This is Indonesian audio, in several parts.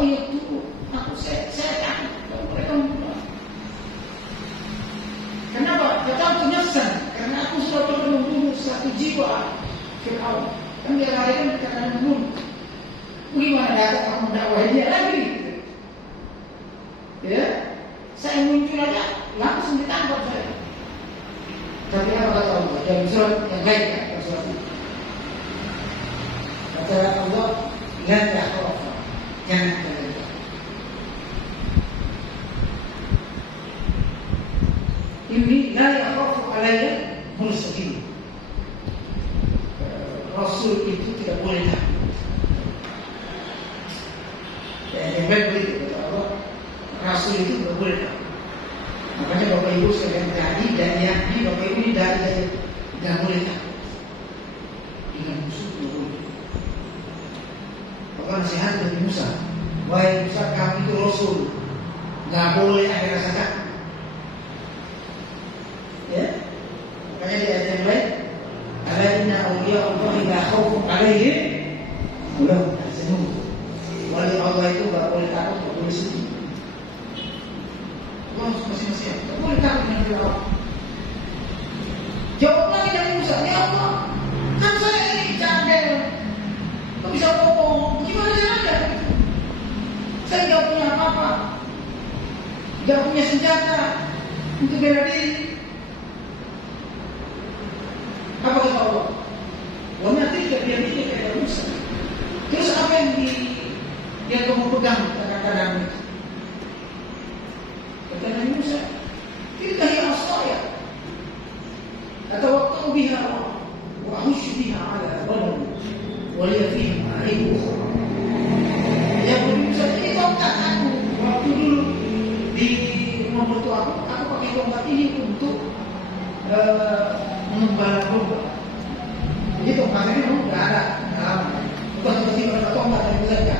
oh iya tuh, saya takut kalau mereka membunuh. Kenapa? Kata penyesalan, karena aku sudah pernah membunuh satu jiwa Fir'aun. Kan dia lari kan karena membunuh. Bagaimana datang aku mendakwai dia lagi? Ya, saya muncul aja langsung ditangkap saya. Tapi apa kata Allah? Dalam surat yang lain ya, surat itu. Kata Allah, la takhaf, jangan kalian. Ini la yakhafu alayya mursalin. Rasul itu tidak boleh takut. Yang baik begitu kata Allah, Rasul itu tidak boleh takut. Makanya Bapak Ibu sekalian tadi dan yakni Bapak Ibu ini dari tidak boleh takut. Dengan musuh tidak boleh. Bahkan nasihat Nabi Musa, wahai Musa, kamu itu Rasul, nggak boleh ada rasa takut. Ya, makanya di ayat yang lain, ala inna awliya Allah la khaufun alaihim wa lahum yahzanun. Wali Allah itu nggak boleh takut, nggak boleh sedih. Masing-masing, tak boleh takut dengan Fir'aun. Jawab lagi dari Musa, ya Allah, kan saya ini cadel, tak bisa ngomong, gimana caranya? Saya tidak punya apa-apa, tidak punya senjata untuk bela diri. Apa kata Allah? Wa ma tilka biyaminika ya Musa. Terus apa yang kamu pegang kadang-kadang itu? Kata Nabi Musa, tilka hiya asaya. Atawaqqa'u biha wa ahushu biha ala ghanam wa liya fiha ma'arib ukhra. Ya Nabi Musa, ini tongkat aku. Waktu dulu di rumah mertua aku pakai tongkat ini untuk mengembala domba. Jadi tongkat ini memang tidak ada dalam. Bukan seperti mereka tongkat yang saja.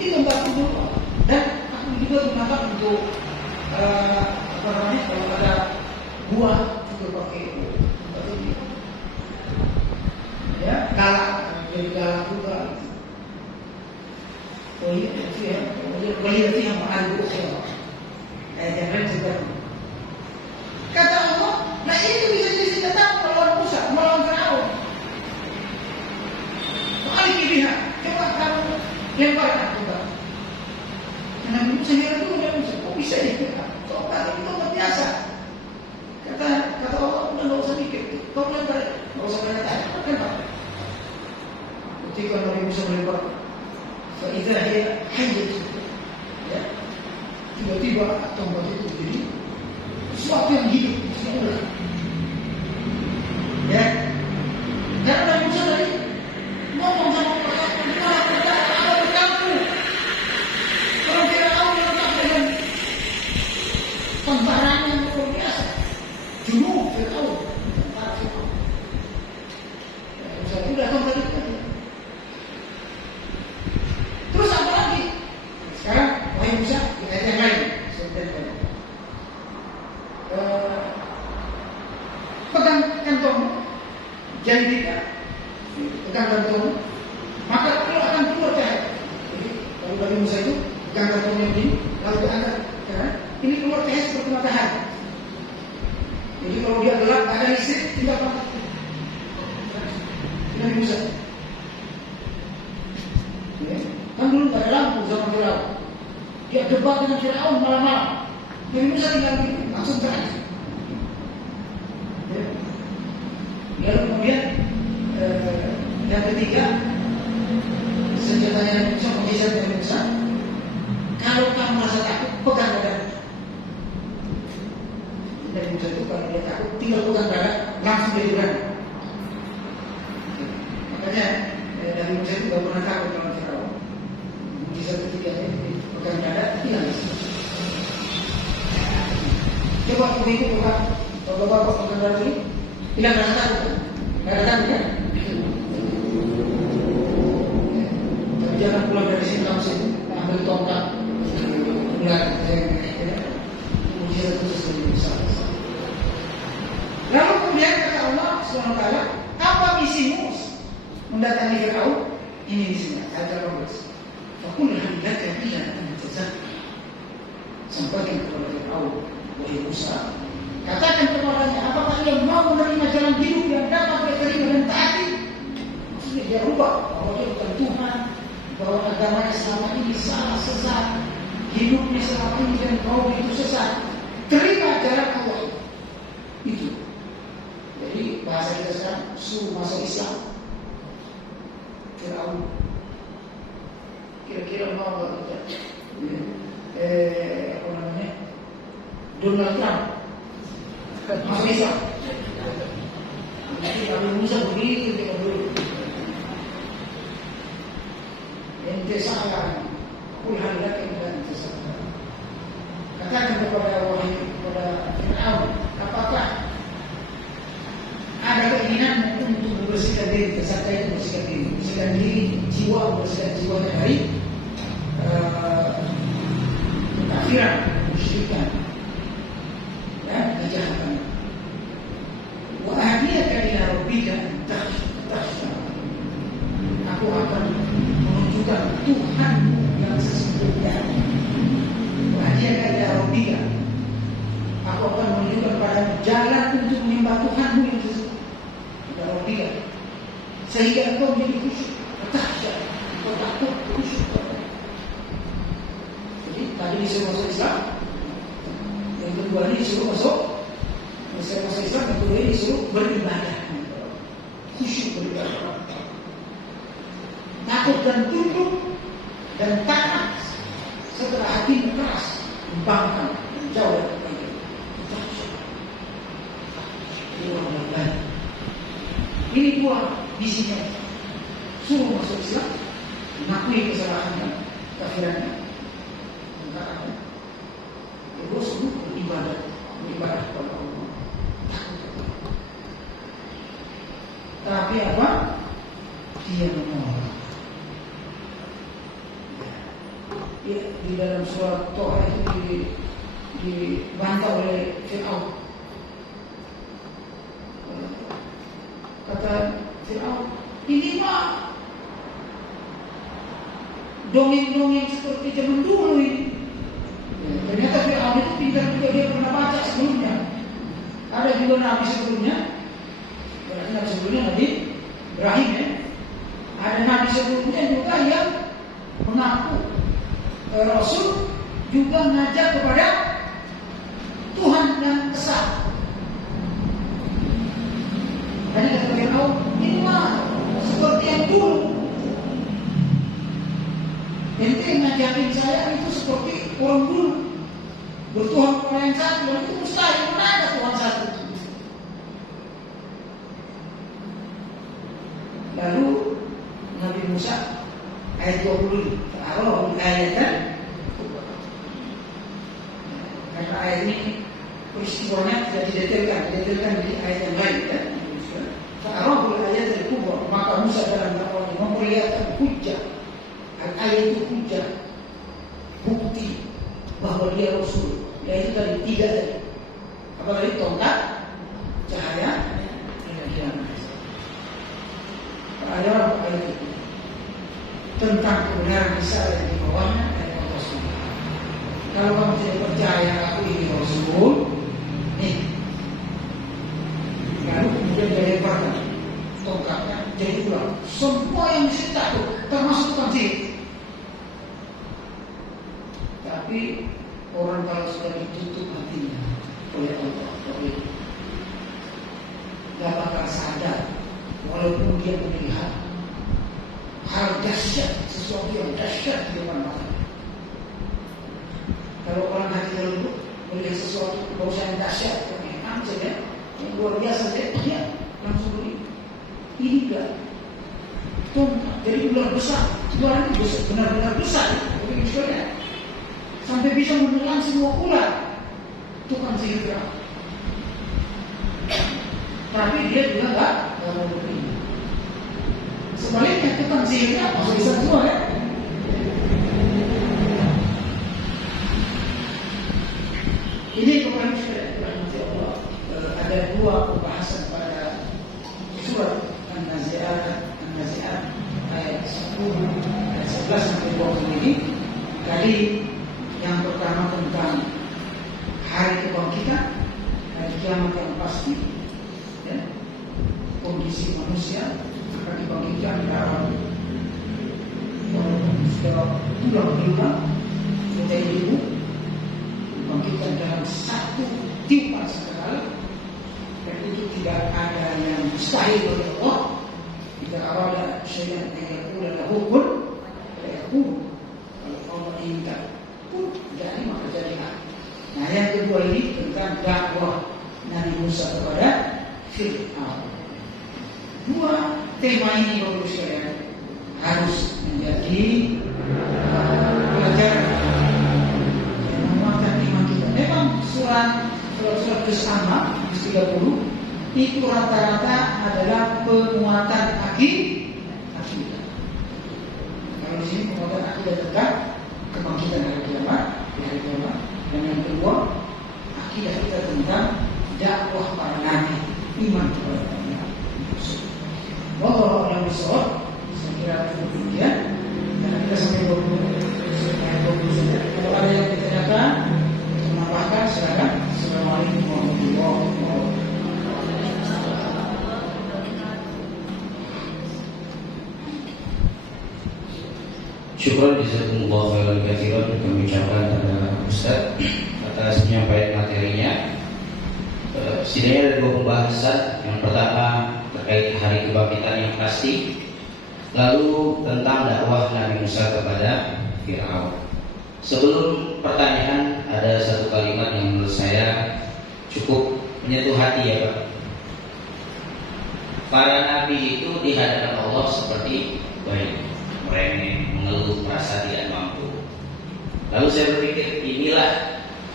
Ini tongkat dulu. Dan aku juga gunakan untuk kalau ada buah juga pakai tongkat ini. Ya, galak, jadi galak juga. Oh iya, itu ya. Boleh itu yang ada buah. Yang lain juga. Kata Allah, nah itu bisa jadi senjata melawan Musa, melawan Fir'aun. Soal kibihah, coba kamu lemparkan juga. Karena Musa heran dulu dan Musa, kok bisa ya? Tongkat itu tongkat biasa. Kata Allah, udah nggak usah mikir, kau lempar, nggak usah tanya, lempar. Ketika Nabi Musa melempar, faidah dia hanya ya, tiba-tiba tongkat itu jadi sesuatu yang hidup semula. Ya, karena Nabi Musa tadi ngomong sama orang berkaku. Orang Fir'aun lengkap dengan tentaran yang luar biasa. Junuh Fir'aun, tentara Fir'aun. Nabi Musa itu datang tadi tadi. Terus apa lagi? Sekarang wahai Musa, di ayat yang lain. Pegang kantong jandika, pegang kantong, maka kalau akan keluar cahaya. Jadi kalau Nabi Musa itu pegang kantongnya begini, lalu diangkat, ya, ini keluar cahaya seperti matahari. Jadi kalau dia gelap, ada listrik, tidak apa. Nabi Musa, ya, kan dulu tak ada lampu zaman Fir'aun. Dia debat dengan Fir'aun malam-malam. Nabi Musa tinggal begini, langsung terang. Lalu kemudian yang ketiga, senjatanya Nabi Musa, mujizat Nabi Musa. Kalau kamu merasa takut, pegang dada. Nabi Musa itu kalau dia takut, tinggal pegang dada, langsung dia berani. Makanya Nabi Musa itu tidak pernah takut dengan Fir'aun. Mujizat ketiganya, pegang dada, hilang. Coba ibu pegang, kalau bapak pegang dada ini, hilang rasa takut. Nggak ada takut kan? Tapi jangan pulang dari sini langsung ambil tongkat. Pulang, mujizat khusus dari Musa. Lalu kemudian kata Allah SWT, apa misimu mendatangi Fir'aun? Ini misinya, ayat 18. Fakullah sampaikan kepada Fir'aun, wahai Musa, katakan kepadanya, apakah ia mau menerima jalan hidup yang dapat dia terima dan taati? Maksudnya dia rubah bahwa dia bukan Tuhan, bahwa agamanya selama ini salah, sesat, hidupnya selama ini dan kaum itu sesat. Terima jalan Allah itu. Jadi bahasa kita sekarang suruh masuk Islam. Fir'aun kira-kira mau nggak kita? Apa namanya? Donald Trump masuk Islam. Nanti Nabi Musa begitu kita dulu. Ente salah, kul halikat yang ente salah. Katakan kepada Fir'aun, apakah ada keinginan untuk membersihkan diri, tersangka itu membersihkan diri, jiwa, membersihkan jiwanya dari kekafiran, kesyirikan, dan kejahatan. Wa ahdiyaka ila rabbika takhsha. Aku akan menunjukkan Tuhanmu yang sesungguhnya. Wa ahdiyaka ila rabbika. Aku akan menunjukkan pada jalan untuk menyembah Tuhanmu yang sesungguhnya. Rabbika. Sehingga engkau menjadi khusyuk, takhsha, engkau takut, khusyuk. Jadi tadi disuruh masuk Islam, yang kedua ini disuruh masuk Islam, yang kedua ini disuruh beribadah, khusyuk beribadah, takut dan tunduk dan taat setelah hatimu keras, membangkang dan jauh dari kebaikan. Ini dua visinya. Suruh masuk Islam, mengakui kesalahannya, kafirannya, mengatakan, ya suruh beribadah kepada Allah. Tapi apa? Dia menolak. Ya, di dalam surat Toha itu dibantah oleh Fir'aun. Kata Fir'aun, ini mah dongeng-dongeng seperti zaman dulu ini. Ternyata Fir'aun itu pintar juga, dia pernah baca sebelumnya. Ada juga nabi sebelumnya, berarti nabi sebelumnya Nabi Ibrahim ya. Ada nabi sebelumnya juga yang mengaku Rasul, juga ngajak kepada Tuhan yang esa. Hanya kata Fir'aun, ini mah seperti yang dulu. Ente ngajakin saya itu seperti orang dulu, bertuhan kepada yang satu, dan itu mustahil, mana ada Tuhan satu. Lalu Nabi Musa ayat 20 Ta'arul ayatan, karena ayat ini peristiwanya tidak didetailkan di ayat yang lain kan. Ta'arul ayatan kubra, maka Musa dalam dakwahnya memperlihatkan hujjah. Ayat itu hujjah, bukti bahwa dia Rasul. Yaitu tadi tiga tadi. Apa tadi? Tongkat, cahaya, dan kiamat. Ada apa ayat itu? Tentang kebenaran Isa yang di bawahnya ayat Rasul. Kalau kamu tidak percaya aku ini Rasul, nih. Lalu kemudian dilemparkan tongkatnya jadi ular. Semua yang bisa takut, termasuk tukang sihir. Tapi orang kalau sudah ditutup hatinya oleh Allah, tidak bakal sadar walaupun dia melihat hal dahsyat, sesuatu yang dahsyat di depan mata. Kalau orang hati lembut melihat sesuatu yang dahsyat, yang ancam ya, yang luar biasa, dia langsung beri. Ini enggak tongkat, jadi ular besar, ular itu benar-benar besar, ya. Sampai bisa menelan semua ular. Tukang sihir. Tapi dia juga enggak mau beri. Sebaliknya tukang sihirnya masih bisa semua ya. Ini kemarin Allah, ada dua pembahasan pada surat An-Nazi'at ayat 10 ayat 11 sampai 20 ini. Tadi yang pertama tentang hari kebangkitan, hari kiamat yang pasti, ya. Kondisi manusia akan dibangkitkan dalam sudah tulang dari ibu, dibangkitkan dalam satu tiupan sekali, dan itu tidak ada yang mustahil bagi Allah. Jika ada syai'an yang yaqulu lahu kun fayakun, kalau Allah inginkan pun jadi maka jadilah. Nah, yang kedua ini tentang dakwah Nabi Musa kepada Fir'aun. Dua tema ini bagus sekalian harus menjadi pelajaran yang menguatkan iman kita. Memang surat ke-6 30 itu rata-rata adalah penguatan akidah. Kalau di sini penguatan akidah tentang kebangkitan dari kiamat. Dan yang kedua, akidah kita tentang dakwah para nabi, iman kepada nabi. Wallahu a'lam bishawab. Saya kira kemudian karena kita sampai 20 saja. Kalau ada yang ditanyakan, menambahkan silakan. Assalamualaikum warahmatullahi wabarakatuh. Syukur jazakumullah khairan katsiran, kami ucapkan kepada Ustaz atas penyampaian materinya. Setidaknya ada dua pembahasan. Yang pertama terkait hari kebangkitan yang pasti, lalu tentang dakwah Nabi Musa kepada Fir'aun. Sebelum pertanyaan, ada satu kalimat yang menurut saya cukup menyentuh hati ya Pak. Para nabi itu di hadapan Allah seperti bayi, merengek, mengeluh, merasa tidak mampu. Lalu saya berpikir inilah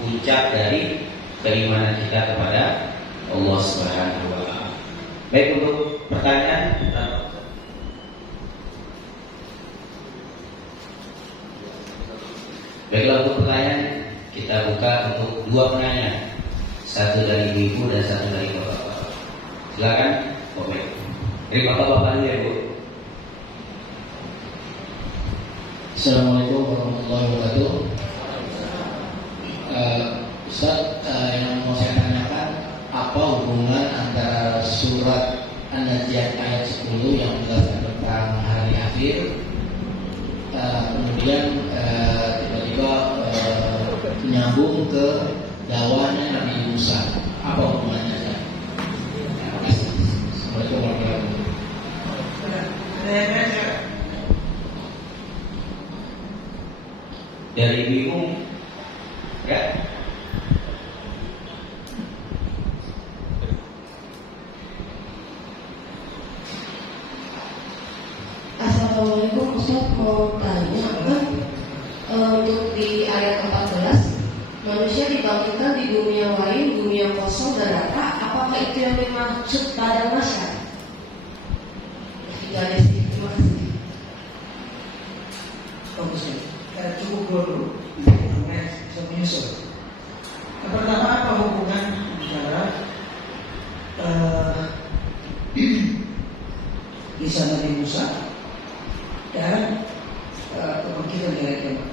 puncak dari keimanan kita kepada Allah Subhanahu wa Ta'ala. Baik, untuk pertanyaan, baiklah, untuk pertanyaan kita buka untuk dua penanya, satu dari ibu dan satu dari bapak. Silakan, Bapak. Dari bapak-bapak dulu ya Bu. Assalamualaikum warahmatullahi wabarakatuh. Ustaz, yang mau saya tanyakan, apa hubungan antara surat An-Nazi'at ayat 10 yang menjelaskan tentang hari akhir, kemudian tiba-tiba menyambung ke dakwahnya Nabi Musa? Apa hubungannya? Terima kasih. Assalamualaikum warahmatullahi wabarakatuh. Dari ibu ya. Assalamualaikum, Ustaz, mau tanya kan, untuk di ayat 14 manusia dibangkitkan di dunia lain, dunia kosong dan rata. Apakah itu yang dimaksud pada masa? Terima kasih. Bagus ya. Cukup dulu. Saya menyusul. Yang pertama, apa hubungan antara kisah Nabi Musa dan kebangkitan dari kiamat?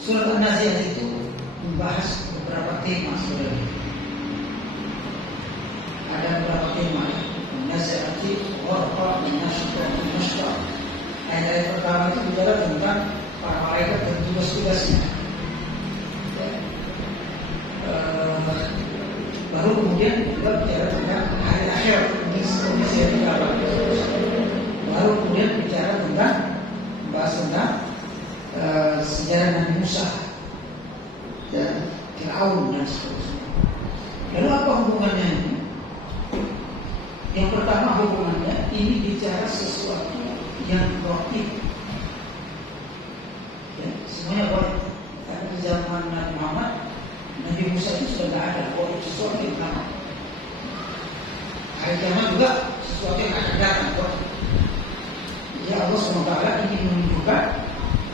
Surat An-Nazi'at itu membahas beberapa tema sebenarnya. Ada beberapa tema. An-Nazi'at, Warqa, An-Nashqa, An-Nashqa. Ayat pertama itu bicara tentang para malaikat dan tugas-tugasnya. Baru kemudian juga bicara tentang hari akhir, kondisi yang kita. Baru kemudian bicara tentang membahas tentang sejarah Nabi Musa dan Fir'aun dan seterusnya. Lalu apa hubungannya ini? Yang pertama hubungannya ini bicara sesuatu yang gaib. Ya, semuanya boleh. Karena di zaman Nabi Muhammad, Nabi Musa itu sudah tidak ada. Gaib sesuatu yang lama. Hari kiamat juga sesuatu yang akan datang. Ya Allah SWT ingin menunjukkan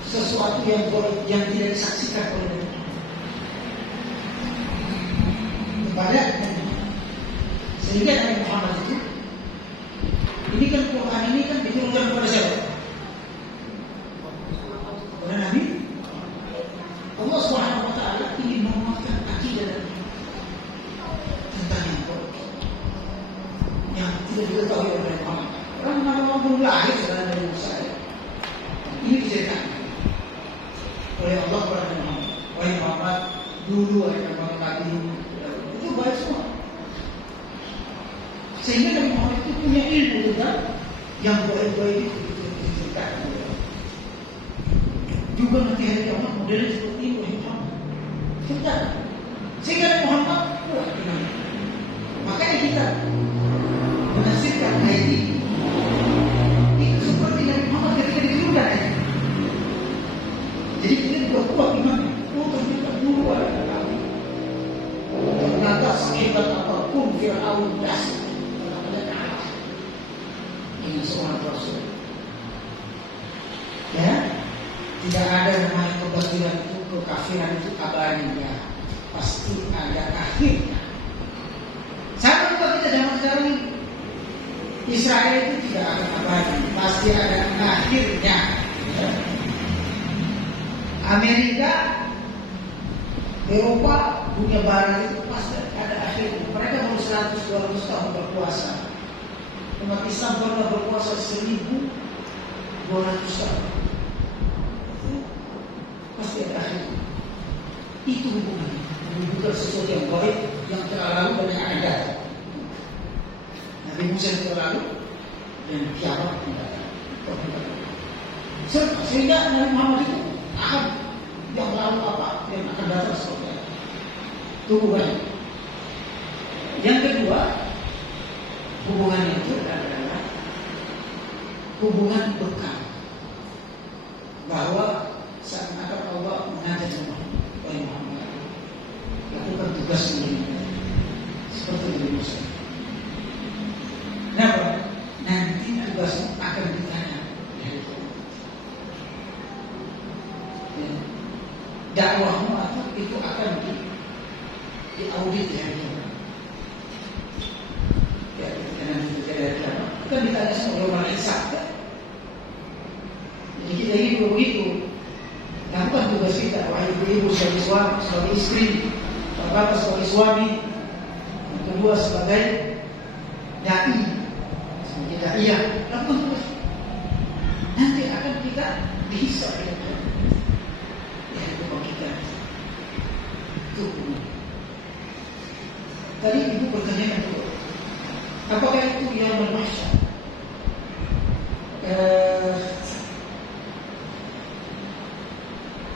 sesuatu yang gaib yang tidak disaksikan oleh Nabi kepada Nabi. Sehingga Nabi Muhammad itu, ini kan Quran ini kan diturunkan kepada siapa? Kepada Nabi Allah SWT. dulu ada bangun lagi, itu baik semua. Sehingga Nabi Muhammad itu punya ilmu tentang yang baik-baik itu diceritakan. Juga nanti hari kiamat modelnya seperti ini oleh Muhammad. Sudah. Sehingga Nabi Muhammad kuat imannya. Makanya kita menafsirkan ayat ini itu seperti Nabi Muhammad ketika di surga. Jadi kita juga kuat imannya. Oh ternyata dulu ada kami. Ternyata sehebat apapun Fir'aun dasar. Ini seorang Rasul. Ya, tidak ada namanya kebatilan itu, kekafiran itu abadinya, pasti ada akhirnya. Sama juga kita zaman sekarang ini, Israel itu tidak akan abadi, pasti ada akhirnya. Ya. Amerika, Eropa, dunia barat itu pasti ada akhirnya. Mereka baru 100-200 tahun berkuasa. Umat Islam pernah berkuasa 1.200 tahun. Pasti ada akhirnya. Itu hubungannya. Bukan sesuatu yang baik yang terlalu dan yang akan datang. Nabi Musa yang terlalu dan kiamat yang datang. Sehingga Nabi Muhammad itu akan yang lalu apa yang akan datang seperti apa. Itu hubungannya. Yang kedua, hubungan itu adalah hubungan bekal, bahwa saat akan Allah mengajak Muhammad lakukan tugas ini seperti Nabi Musa. Kenapa? Nanti tugasmu akan ditanya dari Allah. Dakwahmu itu akan diaudit dari Allah. Ya, kita ditanya sama orang hisab kan? Jadi kita ini juga begitu. Lakukan tugas kita, wahai ibu-ibu sebagai suami, sebagai istri, bapak sebagai suami, yang kedua sebagai dai, sebagai daiyah. Lakukan tugas. Nanti akan kita dihisab oleh Allah. Ya, itu kita. Itu. Tadi ibu bertanya kedua. Apakah itu yaumul mahsyar?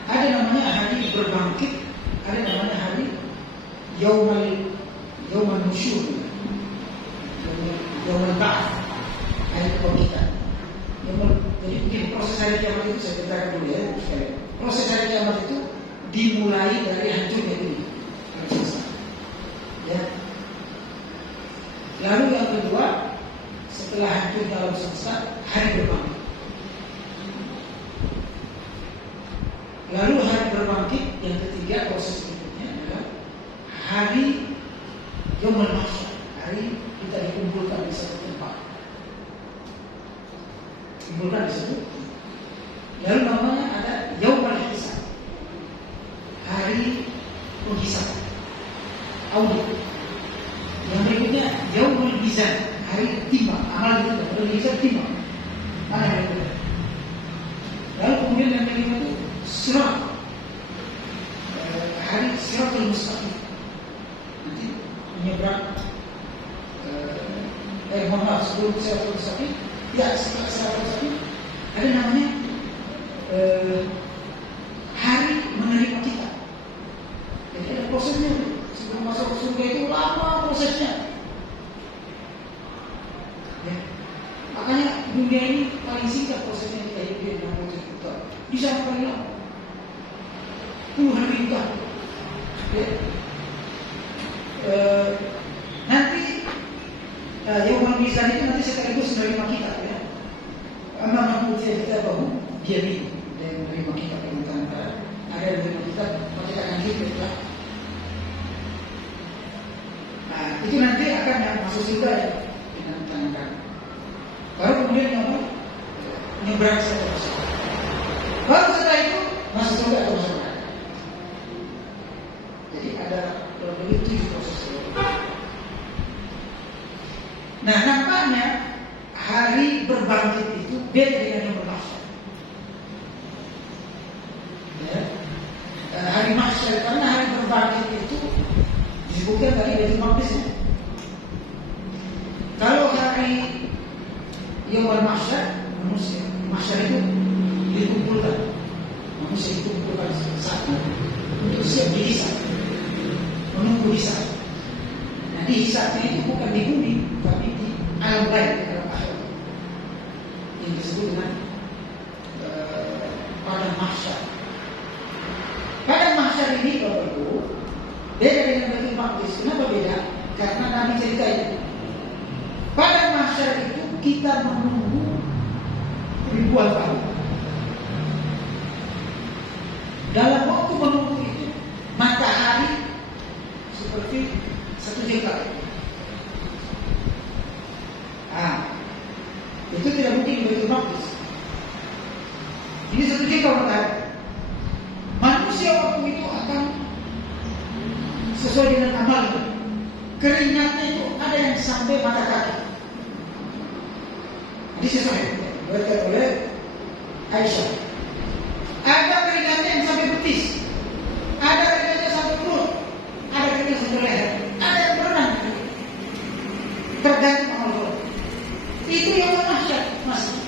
Ada namanya hari berbangkit, ada namanya hari yaumul nusyur, yaumul ba'ats, hari kebangkitan. Jadi mungkin proses hari kiamat itu saya ceritakan dulu ya. Proses hari kiamat itu dimulai dari hancurnya dunia. Ya. Lalu yang kedua, setelah hancur dalam semesta, hari berbangkit. Lalu hari berbangkit yang ketiga, proses berikutnya adalah hari yaumul mahsyar, hari kita dikumpulkan di satu tempat. Dikumpulkan di satu. Lalu namanya ada yaumul hisab, hari penghisaban, audit. Yang berikutnya yaumul mizan, hari timbang, amal kita, hari mizan timbang. Mana yang berikutnya? Lalu kemudian yang kelima itu sirat, hari siratul mustaqim. Nanti menyeberang, mohon maaf, sebelum siratul mustaqim, ya setelah siratul mustaqim ada namanya hari menerima kita. Jadi ada prosesnya. Sebelum masuk surga itu lama prosesnya. Ya. Makanya dunia ini paling singkat prosesnya kita hidup dalam proses kita. Di sana paling lama. Puluhan ribu tahun. Ya. Nanti yaumul mizan itu nanti sekaligus menerima kita. Ya. Amanah putih kita bahu dia ini dan menerima kita dengan tangan. Ada yang menerima kita pasti akan hidup lah. Nah, itu nanti akan yang masuk surga ya, dengan tangan kanan. Baru kemudian yang nyebrang terus. Baru setelah itu masuk surga atau masuk neraka. Jadi ada lebih 7 proses. Nah, nampaknya hari berbangkit itu beda dengan yang bermahsyar. Ya. Hari mahsyar karena hari berbangkit bangkit itu disebutkan tadi Baitul Maqdis. Kalau hari Yaumul Mahsyar, manusia mahsyar itu dikumpulkan, manusia dikumpulkan satu untuk siap dihisab, menunggu hisab. Nah, dihisabnya itu bukan di bumi, tapi di alam lain, alam akhirat, yang disebut dengan padang mahsyar. Padang mahsyar ini, Bapak Ibu, beda dengan Baitul Maqdis. Kenapa beda? Karena Nabi cerita itu. Padang mahsyar itu kita menunggu ribuan tahun. Dalam waktu menunggu itu, matahari seperti satu jengkal. Itu tidak mungkin di Baitul Maqdis. Ini satu jengkal matahari. Manusia waktu itu akan sesuai dengan amalnya. Keringatnya itu ada yang sampai mata kaki. Ini sesuai dikatakan oleh Aisyah. Ada keringatnya yang sampai betis, ada keringatnya sampai perut, ada keringatnya sampai leher, ada yang berenang. Tergantung amal. Itu yang mahsyar masih.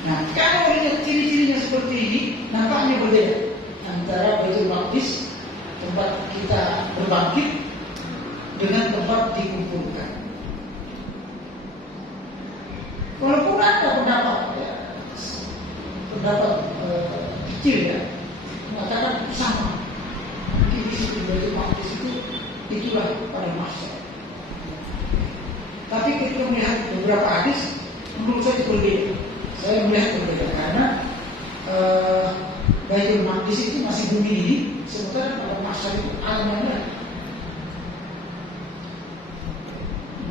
Nah, kalau lihat ciri-cirinya seperti ini, nampaknya berbeda antara Baitul Maqdis, tempat kita berbangkit, dengan tempat dikumpulkan. Walaupun ada pendapat kecil ya, mengatakan sama. Mungkin di situ Baitul Maqdis itulah pada mahsyar. Tapi ketika melihat beberapa hadis, menurut saya itu berbeda. Saya melihat berbeda karena Baitul Maqdis itu masih bumi ini, sementara pada mahsyar itu alam lain.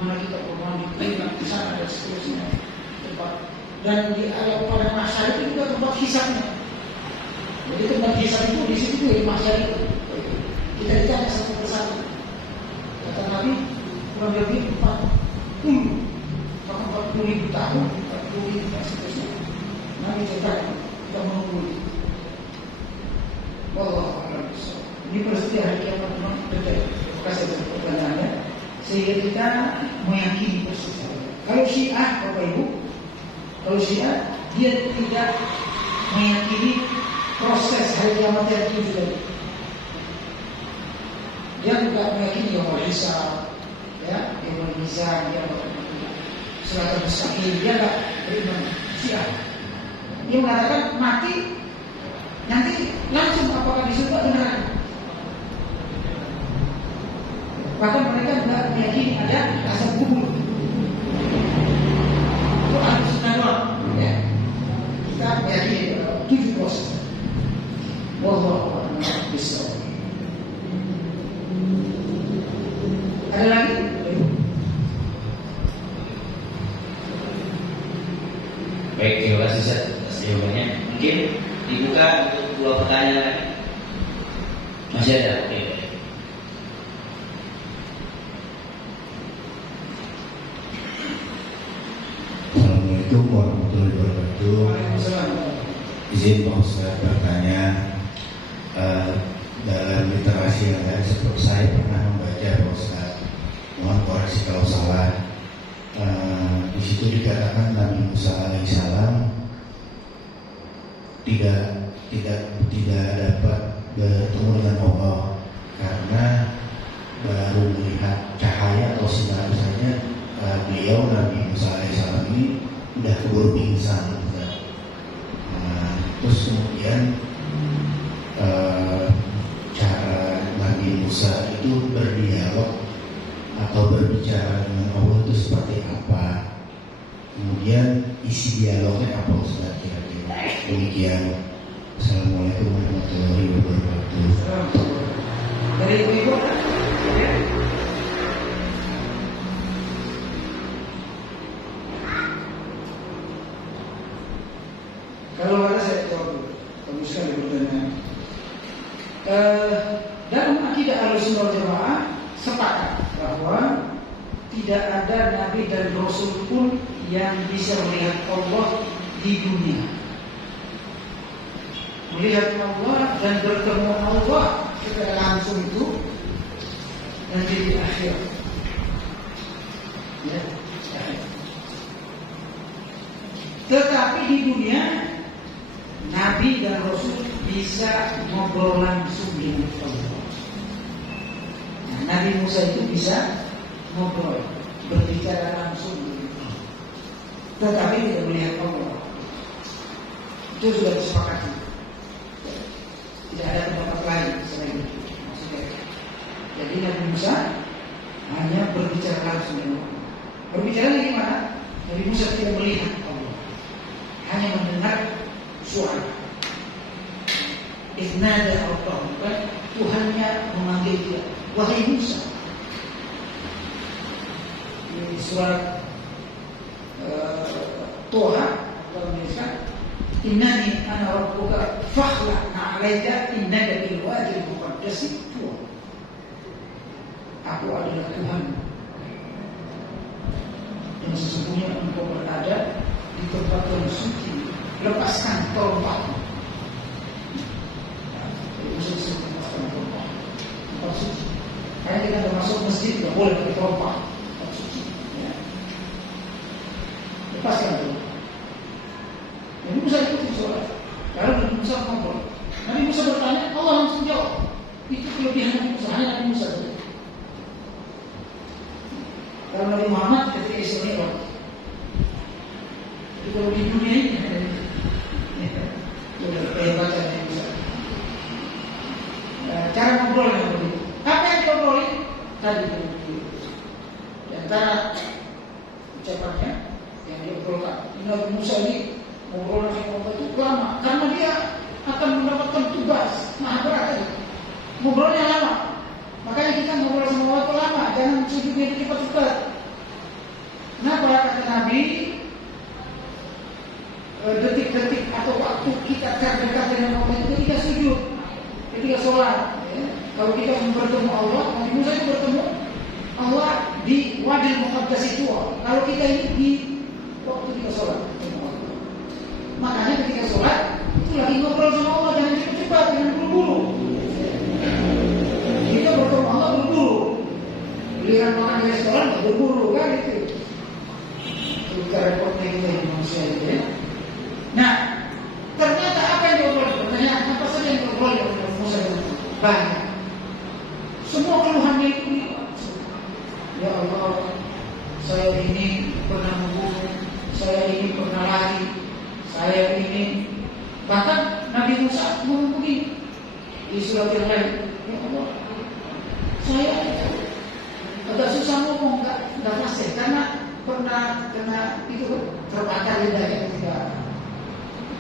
Mana kita pernah diterima di sana dan seterusnya tempat. Dan di alam pada mahsyar itu juga tempat hisabnya. Jadi tempat hisab itu di situ di mahsyar itu. Kita ditanya satu persatu. Kata Nabi kurang lebih 40.000 tahun, 40.000 dan seterusnya. Nabi ceritakan kita menunggu. Wallahu a'lam bishawab. Ini peristiwa hari kiamat memang terjadi. Kasih pertanyaannya sehingga kita meyakini persis. Kalau Syiah, Bapak Ibu, kalau Syiah dia tidak meyakini proses hari kiamat yang itu juga. Dia tidak meyakini Yaumul Hisab, ya, Yaumul Mizan, Siratal Mustaqim. Dia tidak beriman Syiah. Dia mengatakan mati nanti langsung apakah di surga atau neraka. Bahkan mereka tidak meyakini ada azab kubur. Itu ahli sunnah doang, ya. Kita meyakini 7 proses. Wallahu a'lam bishawab. Ada lagi? Baik, terima kasih Ustaz atas jawabannya. Mungkin dibuka untuk 2 pertanyaan lagi. Masih ada? Oke. Assalamualaikum warahmatullahi wabarakatuh. Waalaikumsalam. Izin Pak Ustaz bertanya, dalam literasi yang ada seperti saya pernah membaca Pak Ustaz, mohon koreksi kalau salah. Di situ dikatakan Nabi Musa alaihissalam tidak dapat bertemu dengan Allah karena baru melihat cahaya atau sinar saja beliau Nabi Musa alaihissalam ini sudah keburu pingsan. Terus kemudian cara Nabi Musa itu berdialog atau berbicara dengan Allah itu seperti apa? Kemudian isi dialognya apa Ustaz kira-kira? Demikian. Assalamualaikum warahmatullahi wabarakatuh. Dari ibu-ibu. Kalau ada saya jawab dulu. Bagus sekali pertanyaan. Dalam akidah Ahlussunnah wal Jamaah sepakat bahwa tidak ada nabi dan rasul pun yang bisa melihat Allah di dunia. melihat Allah dan bertemu Allah secara langsung itu nanti di akhir. Ya, tetapi di dunia Nabi dan Rasul bisa ngobrol langsung dengan Allah. Nah, Nabi Musa itu bisa ngobrol, berbicara langsung dengan Allah, tetapi tidak melihat Allah. Itu sudah disepakati. Tidak ada pendapat lain selain itu. Maksudnya, jadi Nabi Musa hanya berbicara langsung dengan Allah. Berbicara gimana? Nabi Musa tidak melihat Allah, hanya mendengar suara. Iznada Allah, Tuhannya memanggil dia, wahai Musa. Di surat Toha Allah menuliskan, Innani ana rabbuka fakhla'na 'alaika innaka bil wadil muqaddasi tuwa. Aku adalah Tuhan dan sesungguhnya engkau berada di tempat yang suci. Lepaskan tombakmu. Jadi Musa disuruh lepaskan tombak. Tempat suci. Karena kita tidak masuk masjid tidak boleh pakai tombak. Tempat suci. Ya. Lepaskan tombak. Nabi Musa ikuti sholat. Lalu Nabi Musa ngobrol. Nabi Musa bertanya, Allah langsung jawab. Itu kelebihan Nabi Musa. Hanya Nabi Musa saja. Kalau Nabi Muhammad ketika Isra Mi'raj. Jadi kalau di dunia ini ada itu. Ya, baca Nabi Musa. Cara ngobrol yang begitu. Apa yang diobrolin? Tadi di antara ucapannya yang diobrolkan. Nabi Musa ini ngobrol dengan Allah itu lama karena dia akan mendapatkan tugas maha berat tadi. Ngobrolnya lama. Makanya kita ngobrol sama Allah itu lama, jangan sujudnya cepat-cepat. Kenapa kata Nabi? Detik-detik atau waktu kita dekat dengan Allah itu ketika sujud, ketika sholat. Ya. Kalau kita bertemu Allah, Nabi Musa itu bertemu Allah di Wadil Muqaddas itu. Kalau kita ini di waktu kita sholat. Makanya ketika sholat itu lagi ngobrol sama Allah, jangan cepat-cepat, jangan buru-buru. Kita bertemu Allah buru-buru. Giliran makan di restoran nggak buru-buru kan itu. Itu kita repotnya kita di manusia itu ya. Nah, ternyata apa yang diobrol? Pertanyaan apa saja yang diobrol oleh Musa itu? Banyak. Semua keluhannya itu ya Allah, saya ini pernah membunuh, saya ini pernah lari, saya ini, bahkan Nabi Musa menghubungi di surat yang lain, ya Allah, saya agak susah ngomong, nggak fasih karena pernah kena itu terbakar lidahnya ketika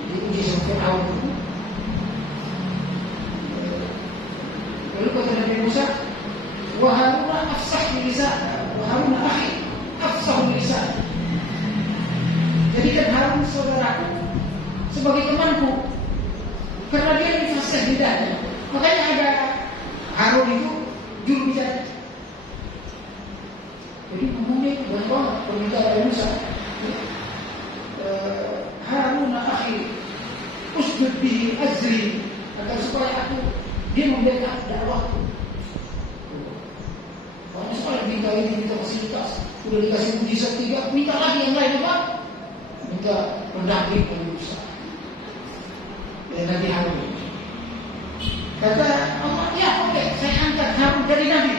diuji sama Fir'aun. Lalu kata Nabi Musa, wa Haruna afsah lisan, wa Haruna akhi afsah lisan. Jadikan Harun saudaraku sebagai temanku karena dia lebih fasih lidahnya. Makanya ada Harun itu juru bicara. Jadi ngomongnya itu banyak banget permintaan dari Musa. Harun akhi usdud bihi azri, agar supaya dia membackup dakwahku. Kalau supaya minta ini, minta fasilitas, udah dikasih mujizat 3, minta lagi yang lain apa? Minta pendamping dari Musa. Dan Nabi Harun. Kata Allah, ya oke, saya angkat Harun dari Nabi.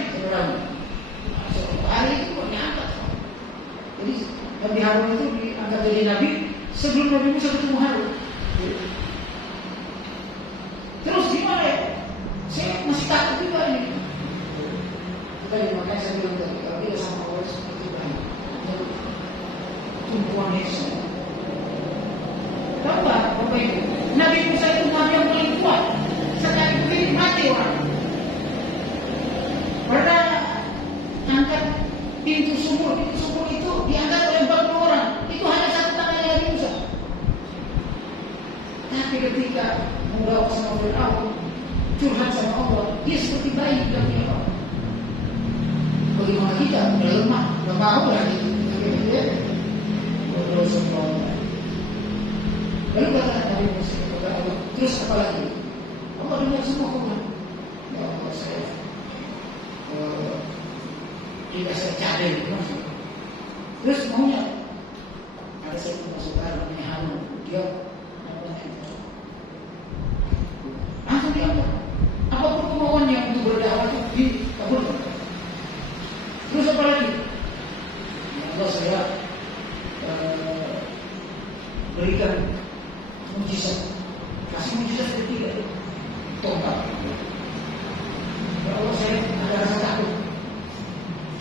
Suatu hari itu kok diangkat. Jadi Nabi Harun itu diangkat jadi Nabi sebelum Nabi Musa ketemu Harun. Terus gimana ya? Saya masih takut juga ini. Makanya saya bilang tadi, kalau dia sama Allah seperti baik, tumpuan Yesus. Tahu tak Bapak Ibu? Nabi Musa itu Nabi yang paling kuat. Sekali begini mati orang. Pada angkat pintu sumur itu diangkat oleh 40 orang. Itu hanya satu tangannya Nabi Musa. Tapi ketika mengurau sama Fir'aun, curhat sama Allah, dia seperti bayi dalam Allah. Bagaimana kita udah lemah, udah mau lagi. Lalu kata Nabi Musa kepada Allah, Terus apa lagi? Allah dengar semua hukuman. Ya Allah, saya tidak saya cari maksud. Terus maunya ada satu saudara namanya Hanum, dia langsung diangkat. Apapun kemauannya untuk berdakwah itu dikabulkan. Terus apa lagi? Ya Allah, saya berikan mujizat, kasih mujizat ketiga, tongkat. Ya Allah, saya ada rasa takut.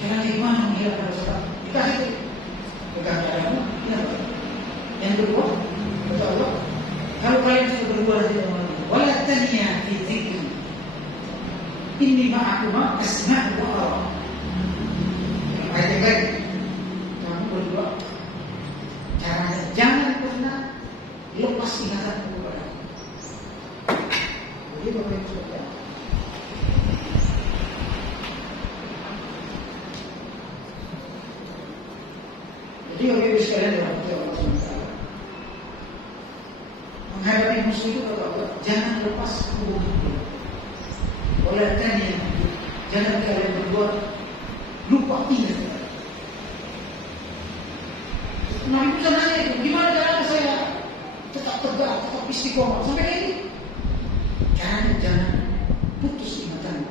Jangan gimana menghilangkan rasa takut. Dikasih pegang darahmu, ya. Yang kedua, kata Allah, kalau kalian sudah berdua nanti dengan Allah, wala tanya fi dzikri, inni ma'akuma asma'u wa ara. Ayat yang lain, kamu berdua, caranya jangan pernah lepas ingatan kepada aku. Jadi Bapak Ibu Saudara, jadi Bapak Ibu sekalian dirahmati Allah SWT, menghadapi musuh itu kata Allah, jangan lepas hubungan. Oleh tanya, jangan kalian berbuat lupa ingat. Nabi Musa nanya itu, gimana caranya saya tetap tegak, tetap istiqomah sampai kayak ini? Jangan putus ingatan.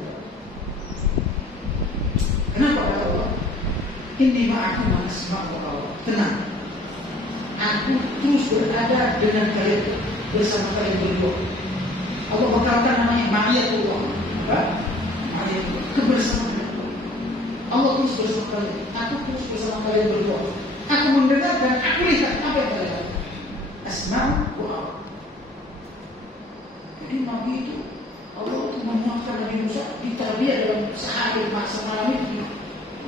Kenapa kata Allah? Inni ma'akum asma'u wa ara. Tenang, aku terus berada dengan kalian, bersama kalian berdua. Allah berkata namanya ma'iyatullah. Apa? Ma'iyatullah, kebersamaan. Allah terus bersama kalian, aku terus bersama kalian berdua. Aku mendengar dan aku lihat apa yang kalian. Asma'u wa ara. Jadi Nabi itu, Allah itu memuatkan Nabi Musa ditarbiyah dalam sehari masa malam itu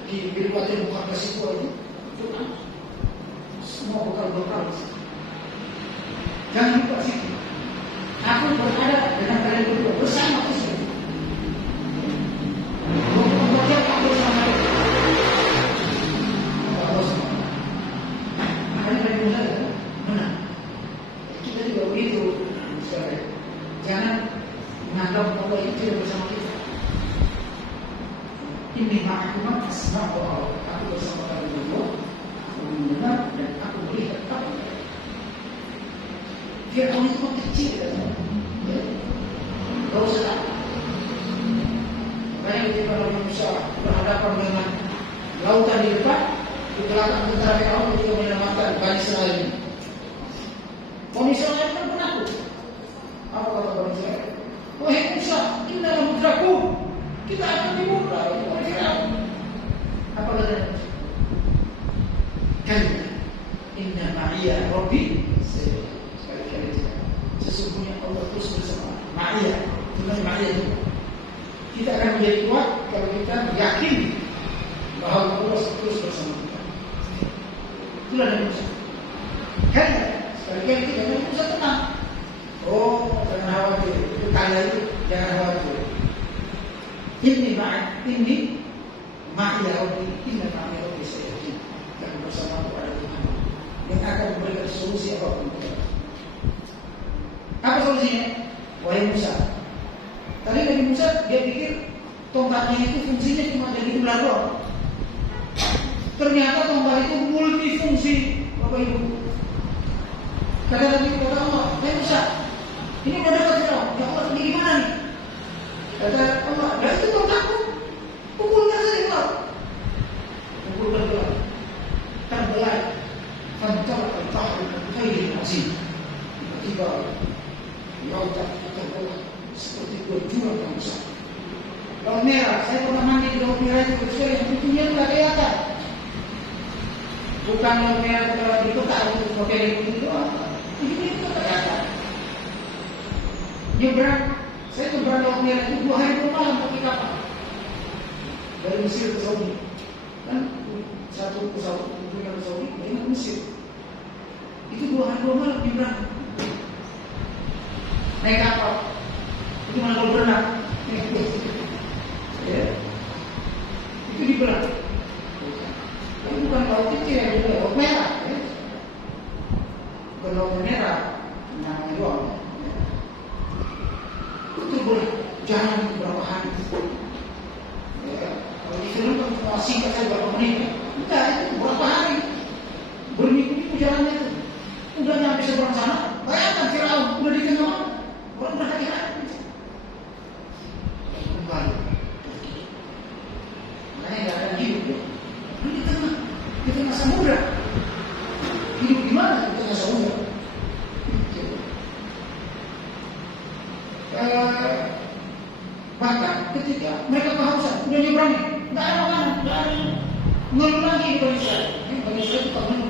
di Kabupaten Mukarras itu kan semua bekal-bekal. Jangan lupa sih, aku berada dengan kalian berdua bersama terus. Bekerja tak bersama. Allah SWT. Makanya Nabi Musa menang. Kita juga begitu. Jangan menganggap Allah itu tidak bersama kita. Ini ma'akum asma'u wa ara. Aku bersama kalian berdua, aku mendengar dan aku melihat apa. Fir'aun itu kecil kan? Gak usah takut. Makanya ketika Nabi Musa berhadapan dengan lautan di depan, di belakang tentara Fir'aun ketika menyelamatkan Bani Israil ini. Bani Israil kan penakut. Apa kata Bani Israil? Wahai Musa, inna lamudrakun, kita akan dibunuh oleh Fir'aun. Apa kata Musa? Kalla inna ma'iya rabbi sayahdi. Sekali-kali tidak. Sesungguhnya Allah terus bersama. Ma'iya, sebenarnya ma'iya itu. Kita akan menjadi kuat kalau kita yakin bahwa Allah terus bersama kita. Itulah Nabi Musa. Kalla, sekali-kali tidak. Nabi Musa tenang. Oh, jangan khawatir. Itu kalla itu jangan khawatir. Ini ma'iya rabbi, inna ma'iya rabbi sayahdi. Dan bersama kepada Tuhan yang akan memberikan solusi apapun. Apa solusinya? Wahai Musa, tadi Nabi Musa dia pikir tongkatnya itu fungsinya cuma jadi ular doang. Ternyata tongkat itu multifungsi, Bapak Ibu. Kata Nabi Allah, Wahai Musa, ini udah dekat Fir'aun. Ya Allah, ini gimana nih? Kata Allah, dah itu tongkatku, pukulkan saja keluar. Pukulkan keluar. Terbelah, fantalaq al-bahru bi-khairin 'azim. Tiba-tiba lautan terbelah seperti dua jurang yang besar. Laut Merah, saya pernah mandi di Laut Merah itu sekali, yang ujungnya itu nggak kelihatan. Bukan Laut Merah kalau di kota itu pakai itu doang. Ujungnya itu nggak kelihatan. Nyebrang, saya nyebrang Laut Merah itu 2 hari 2 malam pakai kapal dari Mesir ke Saudi. Kan satu pesawat ke Saudi dengan Mesir. Itu 2 hari 2 malam nyebrang. Naik kapal. Itu mana kalau berenang? Ya. Itu di belah. Tapi bukan laut kecil ya, itu Laut Merah. Ya. Bukan Laut Merah, namanya doang. Ya. betul boleh jalan beberapa hari. Ya, kalau di film kan cuma singkat saja berapa menit, enggak, itu berapa hari, berminggu-minggu jalannya itu. Udah nyampe seberang sana, bayangkan Firaun udah di tengah mana, orang berhati-hati. Kembali, makanya nggak ada hidup ya. Di tengah samudra. Hidup di mana di tengah samudra? Bahkan ketika mereka kehausan, udah nyebrangin, nggak ada makanan, nggak ada ngeluh lagi di Bani Israel. Bani Israel itu tak ngeluh.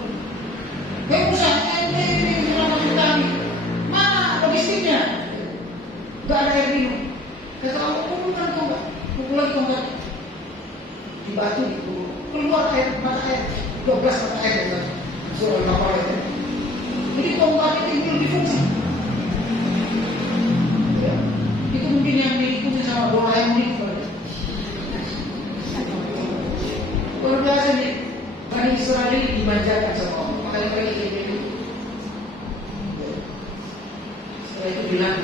Musa, ini menyelamatkan kami. Mana logistiknya? Nggak ada air minum. Kata Allah, pukulkan tongkat, pukul lagi tongkat. Di batu dipukul, keluar air, mata air, 12 mata air. Surah kapal itu. Jadi tongkat itu belum difungsi. Ya. Itu mungkin yang diikuti sama doa yang unik. Luar biasa nih, Bani Israel ini dimanjakan sama Allah. Makanya mereka kayak gitu. Setelah itu bilang,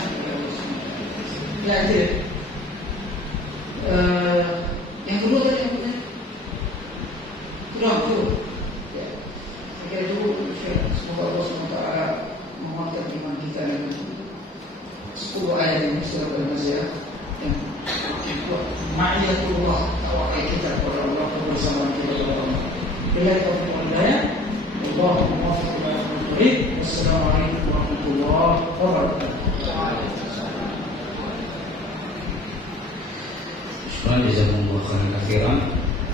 belajar. Yang kedua tadi yang kedua, kedua. Ya. Saya kira itu, semoga Allah SWT menguatkan iman kita dan 10 ayat ini sudah bernasihat yang ma'iyatullah, tawakal kita kepada Allah bersama kita kepada Allah. Bila taufiq wal hidayah, Allahumma muwaffiq ila aqwamit thoriq. Wassalamualaikum warahmatullahi wabarakatuh. Syukran jazakumullah khairan katsiran.